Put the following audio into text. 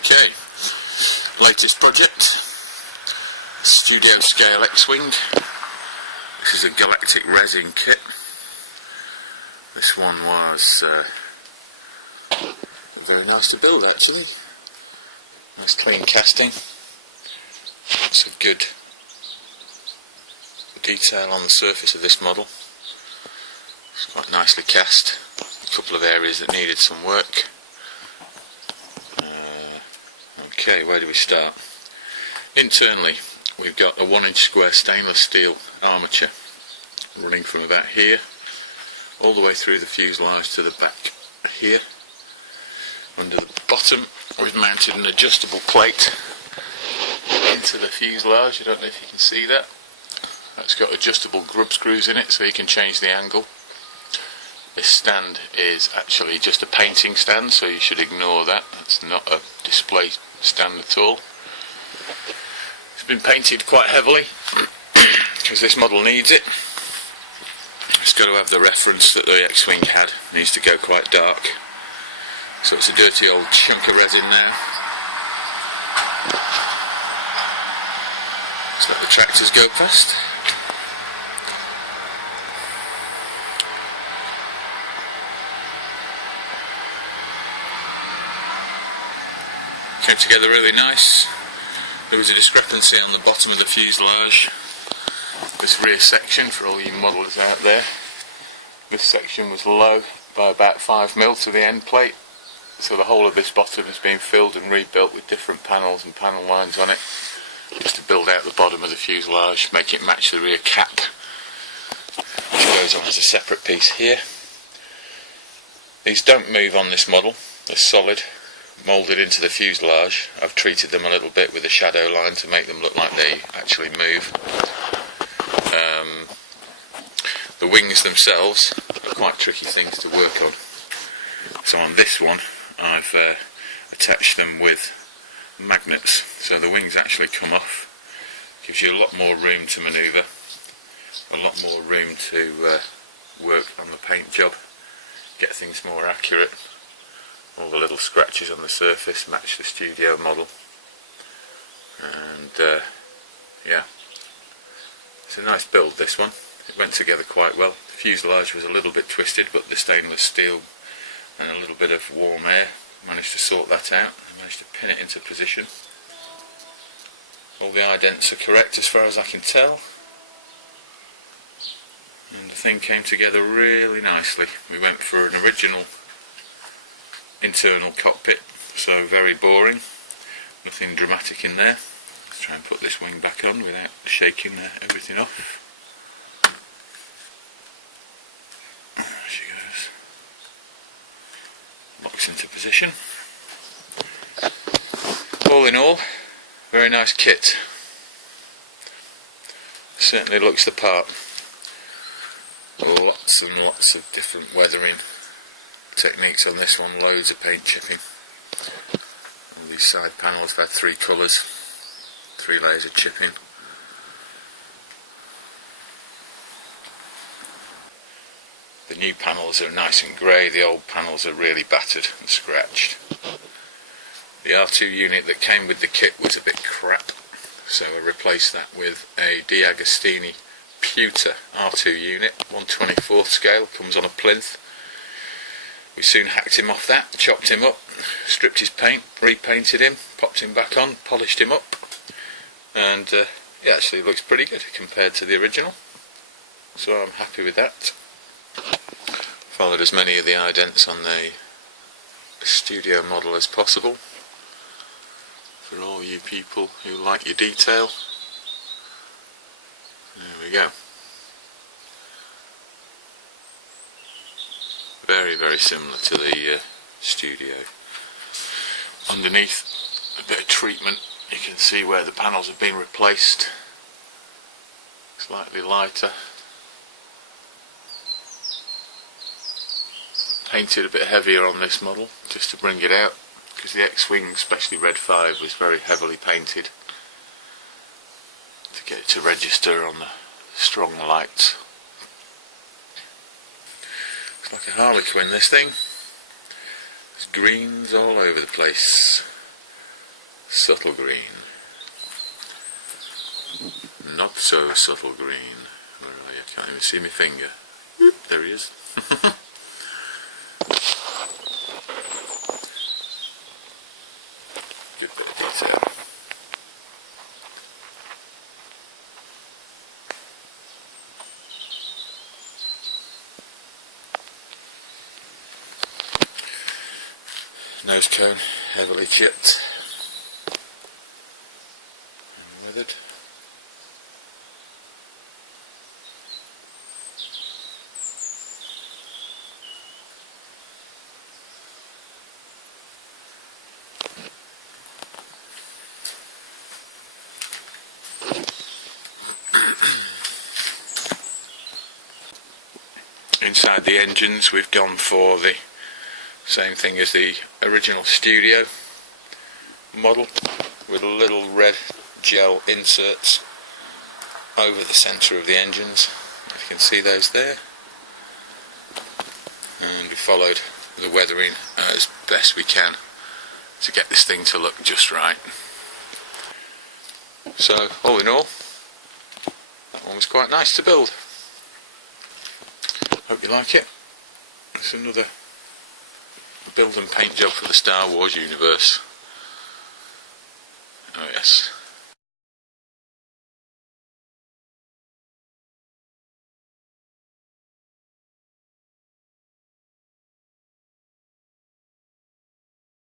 Okay, latest project, studio scale X-Wing. This is a galactic resin kit. This one was very nice to build actually. Nice clean casting. Lots of good detail on the surface of this model. It's quite nicely cast. A couple of areas that needed some work. Okay, where do we start? Internally, we've got a 1-inch square stainless steel armature running from about here all the way through the fuselage to the back here. Under the bottom, we've mounted an adjustable plate into the fuselage. I don't know if you can see that. That's got adjustable grub screws in it so you can change the angle. This stand is actually just a painting stand, so you should ignore that. That's not a display stand at all. It's been painted quite heavily because this model needs it. It's got to have the reference that the X-Wing had. It needs to go quite dark. So it's a dirty old chunk of resin now. Let's let the tractors go past. Came together really nice. There was a discrepancy on the bottom of the fuselage. This rear section, for all you modellers out there, this section was low by about 5mm to the end plate, so the whole of this bottom has been filled and rebuilt with different panels and panel lines on it, just to build out the bottom of the fuselage, make it match the rear cap, which goes on as a separate piece here. These don't move on this model, they're solid, moulded into the fuselage. I've treated them a little bit with a shadow line to make them look like they actually move. The wings themselves are quite tricky things to work on. So on this one I've attached them with magnets, so the wings actually come off. Gives you a lot more room to manoeuvre, a lot more room to work on the paint job, get things more accurate. All the little scratches on the surface match the studio model, and yeah, it's a nice build, this one. It went together quite well. The fuselage was a little bit twisted, but the stainless steel and a little bit of warm air managed to sort that out and managed to pin it into position. All the idents are correct as far as I can tell, and the thing came together really nicely. We went for an original internal cockpit, so very boring, nothing dramatic in there. Let's try and put this wing back on without shaking everything off. There she goes. Locks into position. All in all, very nice kit. Certainly looks the part. Lots and lots of different weathering techniques on this one, loads of paint chipping. All these side panels have had 3 colours, 3 layers of chipping. The new panels are nice and grey, the old panels are really battered and scratched. The R2 unit that came with the kit was a bit crap, so I replaced that with a D'Agostini pewter R2 unit, 1/24 scale, comes on a plinth. We soon hacked him off that, chopped him up, stripped his paint, repainted him, popped him back on, polished him up, and he actually looks pretty good compared to the original, so I'm happy with that. Followed as many of the idents on the studio model as possible for all you people who like your detail. There we go. Very, very similar to the studio. Underneath, a bit of treatment. You can see where the panels have been replaced. Slightly lighter. Painted a bit heavier on this model, just to bring it out, because the X-Wing, especially Red 5, was very heavily painted to get it to register on the strong lights. It's like a harlequin, this thing. There's greens all over the place. Subtle green. Not so subtle green. Where are you? I can't even see my finger. There he is. Good bit of detail. Nose cone heavily chipped and weathered. Inside the engines we've gone for the same thing as the original studio model, with little red gel inserts over the centre of the engines. You can see those there, and we followed the weathering as best we can to get this thing to look just right. So all in all, that one was quite nice to build. Hope you like it. It's another build and paint job for the Star Wars universe. Oh yes.